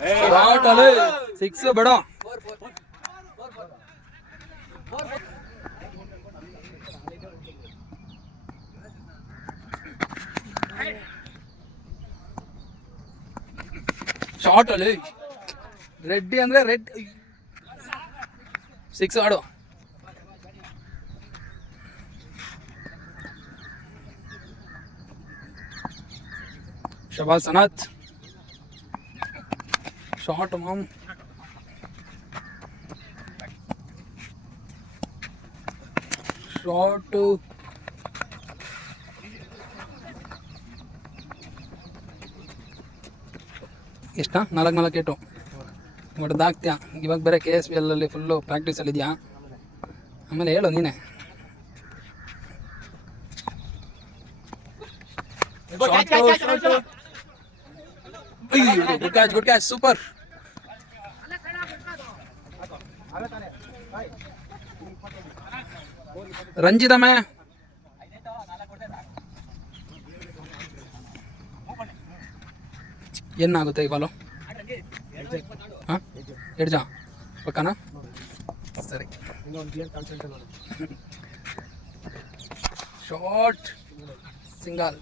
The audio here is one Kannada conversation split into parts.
ಶಾರ್ಟ್ ಅಲ್ಲಿ 6 ಬೇಡ. ಶಾರ್ಟ್ ಅಲ್ಲಿ ರೆಡ್ಡಿ ಅಂದ್ರೆ ರೆಡ್ 6 ಆಡು. ಶಬಾಸ್ ಅನಾಥ್ ಶಾರ್ಟ್ ಮಾಮ್. ಶಾರ್ಟ್ ಎಷ್ಟ 4 ಏಟು ಹೊಡೆದಾಗ್ತೀಯ. ಇವಾಗ ಬೇರೆ KSPL ಅಲ್ಲಿ ಫುಲ್ಲು ಪ್ರಾಕ್ಟೀಸಲ್ಲಿ ಇದೆಯಾ, ಆಮೇಲೆ ಹೇಳು ನೀನೆ. Good catch super. ರಂಜಿತಮ್ಮೆ ಏನಾಗುತ್ತೆ ಈ ಬಾಲು? ಹಾಂ ಎಡ್ಜಾ ಪಕ್ಕನಾ? ಸರಿ. Short single.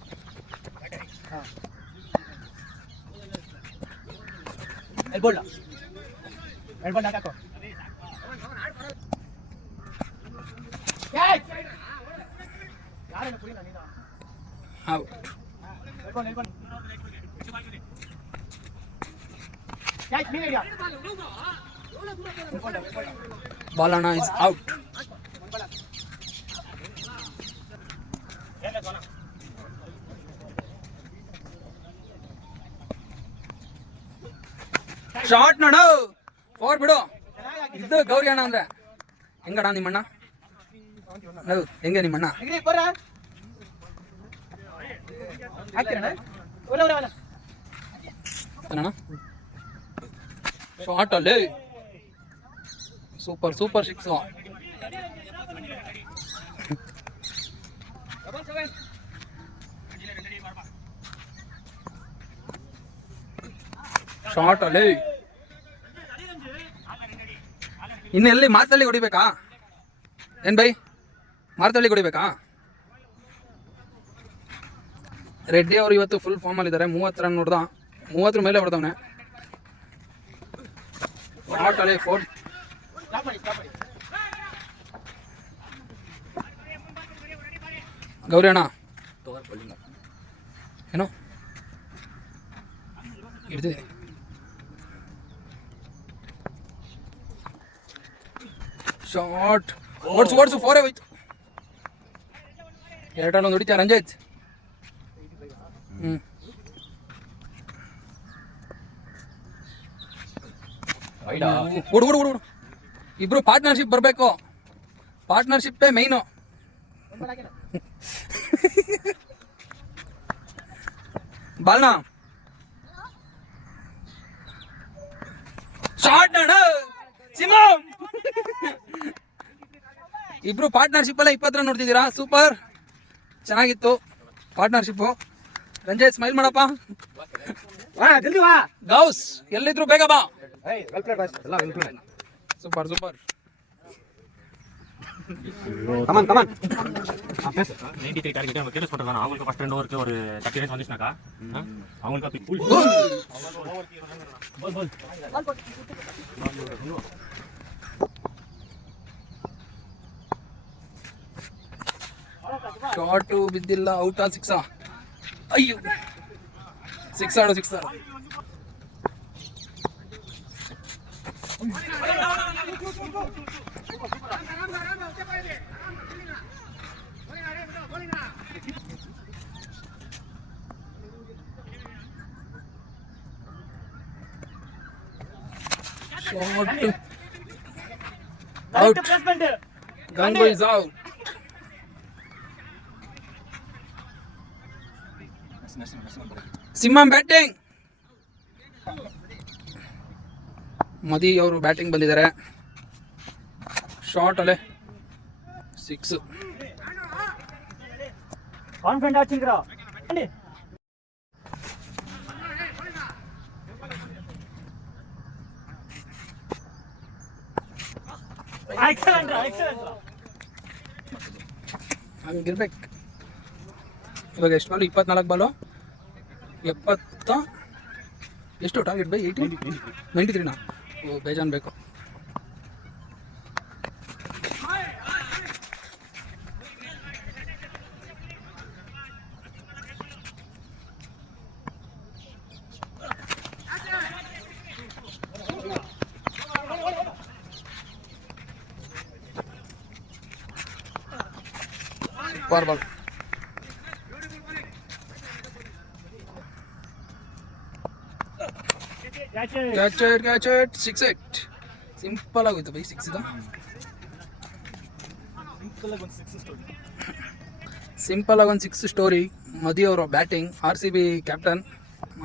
Out. Balana is out. Short ನೋಡು 4 ಬಿಡು. ಇದು ಗೌರಿ ಅಣ್ಣ ಅಂದ್ರೆ ಹೆಂಗಣ್ಣ ನಿಮ್ಮಣ್ಣ? ಹೆಂಗೆ ನಿಮ್ಮಣ್ಣ? ಶಾರ್ಟ್ ಅಲ್ಲಿ ಸೂಪರ್ 6. ಶಾರ್ಟ್ ಅಲ್ಲಿ ಇನ್ನೆಲ್ಲಿ ಮಾರ್ತಳ್ಳಿ ಹೊಡಿಬೇಕಾ ಏನ್ ಬೈ? ಮಾರ್ತಳ್ಳಿ ಹೊಡಿಬೇಕಾ? ರೆಡ್ಡಿ ಅವರು ಇವತ್ತು ಫುಲ್ ಫಾರ್ಮ್ ಅಲ್ಲಿ ಇದ್ದಾರೆ. 30 ರನ್ ಹೊಡೆದ, 30 ಮೇಲೆ ಹೊಡೆದವನೆ. ಶಾರ್ಟ್ ಅಲ್ಲಿ 4. ಗೌರಿ ಅಣ್ಣ ಏನೋ ಹಿಡ್ದಿದೆ. ಶಾರ್ಟ್ ಓಡ್ಸು 4 ಹೋಯ್ತು. 2 ರನ್ ಹೊಡಿತೀಯ ರಂಜಿತ್? ಹುಡು ಇಬ್ರು ಪಾರ್ಟ್ನರ್ಶಿಪ್ ಬರಬೇಕು. ಪಾರ್ಟ್ನರ್ಶಿಪ್ಪೇ ಮೈನು. ಬಾಲ್ನ ಶಾರ್ಟ್ ನೋಡ ಸಿಮಮ್. ಇಬ್ರು ಪಾರ್ಟ್ನರ್ಶಿಪ್ ಅಲ್ಲ 20 ರನ್ ನೋಡ್ತಿದ್ದೀರಾ. ಸೂಪರ್ ಚೆನ್ನಾಗಿತ್ತು ಪಾರ್ಟ್ನರ್ಶಿಪ್ಪು. ರಂಜಿತ್ ಸ್ಮೈಲ್ ಮಾಡಪ್ಪ. ಗೌಸ್ ಎಲ್ಲಿದ್ರು ಬೇಗ ಬಾ. ಸೂಪರ್ கமான் 93 டார்கெட் அவங்க கேஸ் போட்டாங்க. அவங்களுக்கு ஃபர்ஸ்ட் 2 ஓவருக்கு ஒரு 30 ரன்ஸ் வந்துச்சுனாக்கா அவங்களுக்கு ஃபுல் பால் ಶಾರ್ಟ್ ಬಿದ್ದಿಲ್ಲ. ಔಟ್ 6. ಅಯ್ಯೋ 6 ಆಡು 6. Out. Gangu is out. Simam batting. ಮದಿ ಅವರು ಬ್ಯಾಟಿಂಗ್ ಬಂದಿದ್ದಾರೆ. ಶಾರ್ಟ್ ಅಲ್ಲೇ 6. ಕಾನ್ಫಿಡೆಂಟ್ ಆಚಿಂಗ್ರಾ ಹಂಗಿರ್ಬೇಕು. ಇವಾಗ ಎಷ್ಟು ಬಾಲು? 24 ಬಾಲು, 70 ಎಷ್ಟು ಟಾರ್ಗೆಟ್ ಬೈ? 93ನಾ? ಓ ಬೇಜಾನ್ ಬೇಕು. Super ball. Catch it 6-8. Simple ಆಗೋಯ್ತು ಬೈ 6 ಇದು. ಸಿಂಪಲ್ ಆಗಿ ಒಂದು 6 ಸ್ಟೋರಿ. ಮದಿ ಅವರು ಬ್ಯಾಟಿಂಗ್, RCB ಕ್ಯಾಪ್ಟನ್.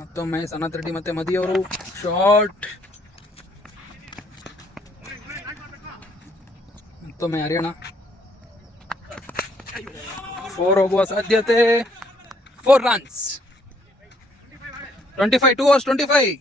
ಮತ್ತೊಮ್ಮೆ ಸನತ್ ರೆಡ್ಡಿ ಮತ್ತೆ ಮದಿ ಅವರು ಶಾಟ್. ಮತ್ತೊಮ್ಮೆ ಹರಿಯಾಣ 4 ಹೋಗುವ ಸಾಧ್ಯತೆ. 4 runs. 25 2 overs 25.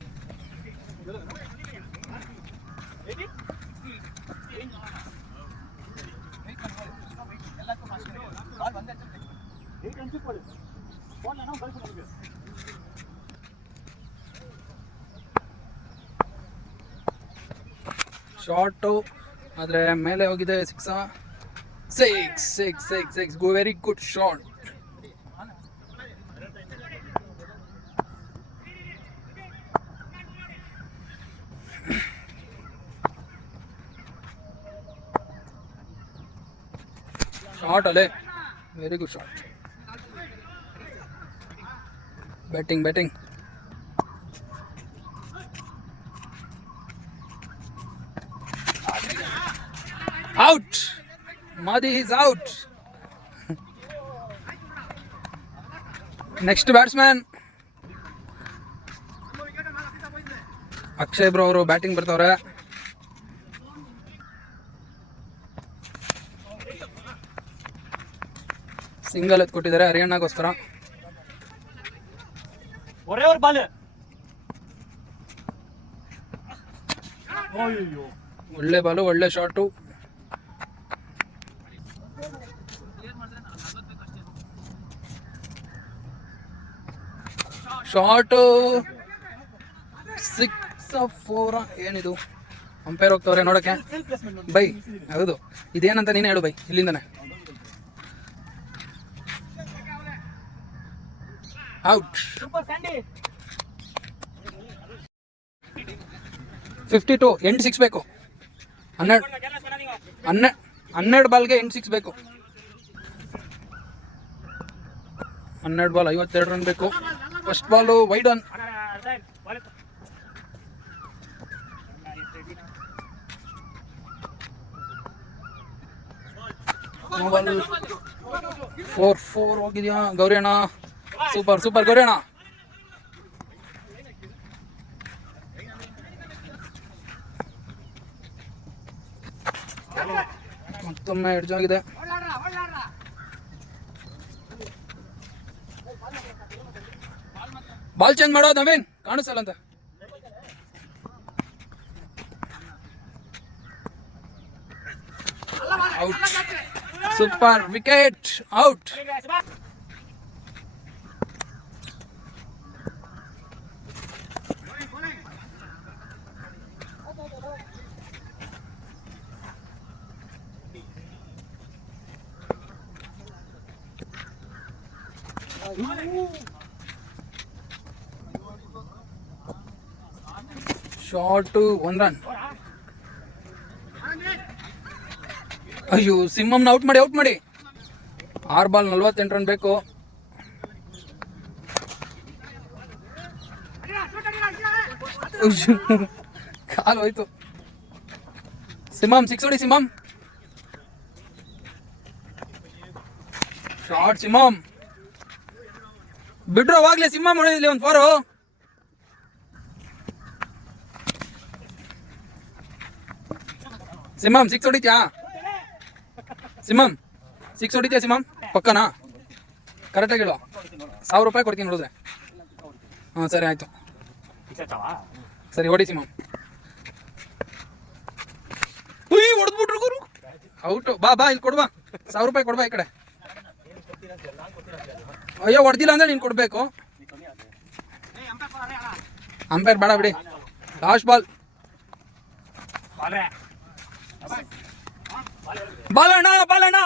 ಶಾರ್ಟು ಆದರೆ ಮೇಲೆ ಹೋಗಿದೆ. 6 go. Very good shot. Short ಅಲ್ಲೇ, very good shot. Batting out. Madi is out. Next batsman Akshay bro ಅವರು ಬ್ಯಾಟಿಂಗ್ ಬರ್ತಾವ್ರೆ. ಸಿಂಗಲ್ ಎತ್ ಕೊಟ್ಟಿದ್ದಾರೆ ಹರಿಯಾಣಗೋಸ್ಕರ. ಒಳ್ಳೆ ಬಾಲು, ಒಳ್ಳೆ ಶಾಟು. ಶಾರ್ಟು 6-4. ಏನಿದು? ಅಂಪೈರ್ ಹೋಗ್ತವ್ರೆ ನೋಡಕ್ಕೆ. ಬೈ ಹೌದು, ಇದೇನಂತ ನೀನೇ ಹೇಳು ಬೈ ಇಲ್ಲಿಂದನೇ. ಔಟ್. 52. 8 6 ಬೇಕು. 12 ಬಾಲ್ಗೆ 8 6 ಬೇಕು. 12 ಬಾಲ್ 52 ರನ್ ಬೇಕು. ಫಸ್ಟ್ ಬಾಲು ವೈಡ್ ಆನ್. ಬಾಲ್ 4 ಹೋಗಿದ್ಯಾ ಗೌರಿಯಣ್ಣ? ಸೂಪರ್ ಗೌರಿಯಣ್ಣ. ಮತ್ತೊಮ್ಮೆ ಎಡ್ಜ್ ಆಗಿದೆ. ಬಾಲ್ ಚೇಂಜ್ ಮಾಡೋದು ನವೀನ್, ಕಾಣಿಸಲ್ಲ ಅಂತ. Out. Super wicket. Out. Short 1 run. ಅಯ್ಯೋ, ಸಿಂಹಮ್ನ ಔಟ್ ಮಾಡಿ. 6 ಬಾಲ್ 48 ರನ್ ಬೇಕು. ಕಾಲು ಹೋಯ್ತು. ಸಿಂಹಮ್ 6 ಹೊಡಿ. ಸಿಂಹಮ್ ಶಾರ್ಟ್. ಸಿಂಹಮ್ ಬಿಡ್ರು ಅವಾಗ್ಲೇ. ಸಿಂಹಮ್ ಹೊಡೆದಿಲ್ಲ ಒಂದು 4. ಸಿಂಹಮ್ 6 ಹೊಡಿತ್ಯಾ? ಸಿಂಹಮ್ 6 ಹೊಡಿತ್ಯಾ? ಸಿಂಹಮ್ ಪಕ್ಕನಾ? ಕರೆಕ್ಟಾಗಿ ಹೇಳು. 1000 ರೂಪಾಯಿ ಕೊಡ್ತೀನಿ ನೋಡಿದ್ರೆ. ಹಾಂ ಸರಿ ಆಯಿತು. ಸರಿ ಹೊಡಿ ಸಿಂಹಮ್. ಹೊಡೆದ್ಬಿಟ್ರು ಗುರು. ಔಟು. ಬಾ ಬಾ ಇಲ್ಲಿ ಕೊಡ್ಬಾ, 1000 ರೂಪಾಯಿ ಕೊಡ್ಬಾ ಈ ಕಡೆ. ಅಯ್ಯೋ ಹೊಡೆದಿಲ್ಲ ಅಂದ್ರೆ ನೀನು ಕೊಡ್ಬೇಕು. ಅಂಪೈರ್ ಬೇಡ ಬಿಡಿ. Last ball. ಬಾಲಣ್ಣ ಬಾಲಣ್ಣ